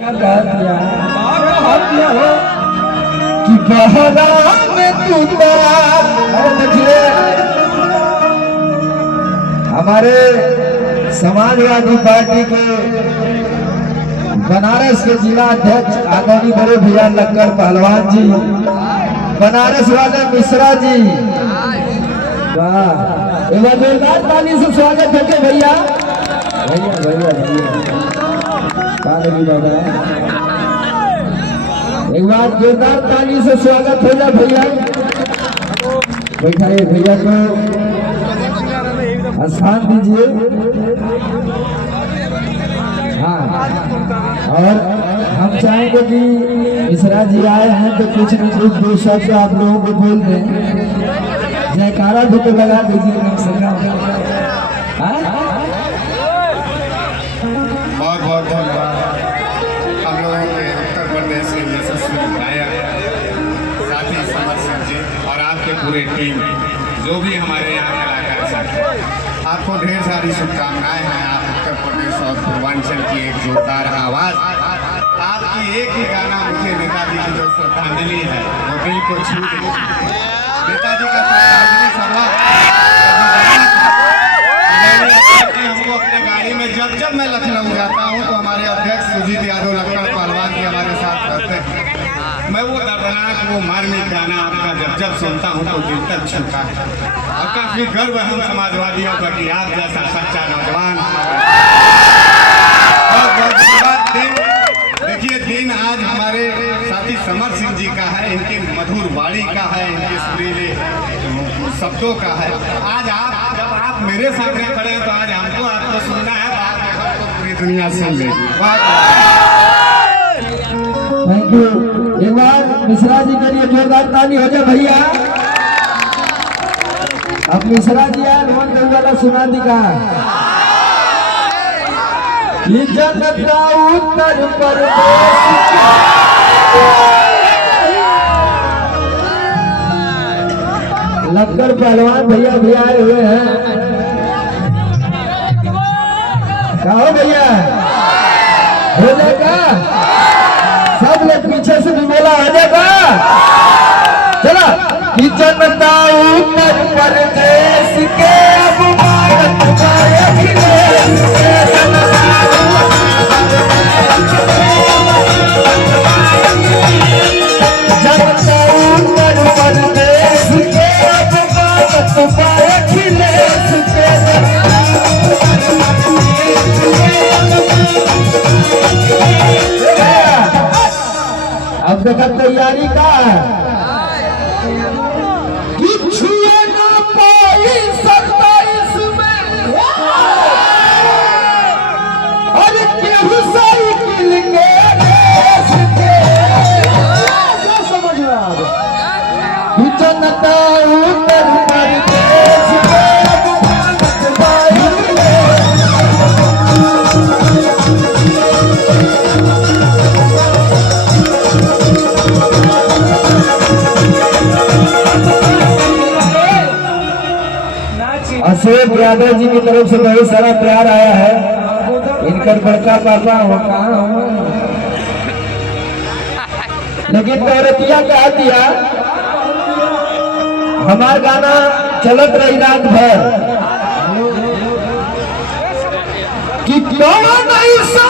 क्या दिया हो कि बहरा में तू देखिए हमारे समाजवादी पार्टी के बनारस के जिला अध्यक्ष आदरणीय बड़े भैया लक्कर पहलवान जी, बनारस वाले मिश्रा जी, वाह एक बार जोरदार ताली से स्वागत करके भैया भैया भैया भैया दादा एक बार जोरदार ताली से स्वागत हो जाए भैया। बैठाइए भैया को स्थान दीजिए। हाँ और हम चाहेंगे कि मिश्रा जी आए हैं तो कुछ न कुछ दो शब्द आप लोगों को बोल दें। जयकारा भी तो लगा दीजिए कम से कम। बहुत बहुत धन्यवाद हम लोगों के उत्तर प्रदेश के यशस्वी विधायक साथी समर सिंह जी और आपके पूरे टीम जो भी हमारे यहाँ कलाकार साथी, आपको ढेर सारी शुभकामनाएं हैं। आप उत्तर प्रदेश और पूर्वांचल की एक जोरदार आवाज़, आपकी एक ही गाना मुझे नेताजी की जो श्रद्धांजलि है वो दिल को छू देती है। नेताजी का श्रद्धांजलि सभा हमको अपने गाड़ी में जब मैं लखनऊ जाता हूँ तो हमारे अध्यक्ष सुजीत यादव लक्कड़ पहलवान जी हमारे साथ रहते हैं। मैं वो दर्दनाक वो मार्मिक गाना आपका जब सुनता हूँ तो दिल तक छूता है और काफी गर्व है हम समाजवादियों का कि आप जैसा सच्चा नौजवान। देखिए दिन आज हमारे साथी समर सिंह जी का है, इनकी मधुर वाणी का है, इनके सुरीले शब्दों का है। आज आप जब आप मेरे सामने खड़े हैं तो आज हमको आपको सुनना है, बात तो पूरी दुनिया सुन ले। Thank you. एक बार मिश्रा जी के लिए जोरदार ताली हो जाए भैया। अब मिश्रा जी आए रोहन वाला सुना दिखा जनता उत्तर प्रदेश लक्कर पहलवान भैया भी आए हुए हैं। कहो भैया हो जाएगा, सब लोग पीछे से भी बोला आ जाएगा। चला कि जनता उत्तर प्रदेश के अपमानत अब देखा तैयारी का जनता उत्तर प्रदेश अशोक यादव जी की तरफ से बहुत सारा प्यार आया है। इनका बड़का पापा हो कहाँ हो, लेकिन औरतिया कहा दिया हमारा गाना चलत रही रात भर कि कौन ऐसा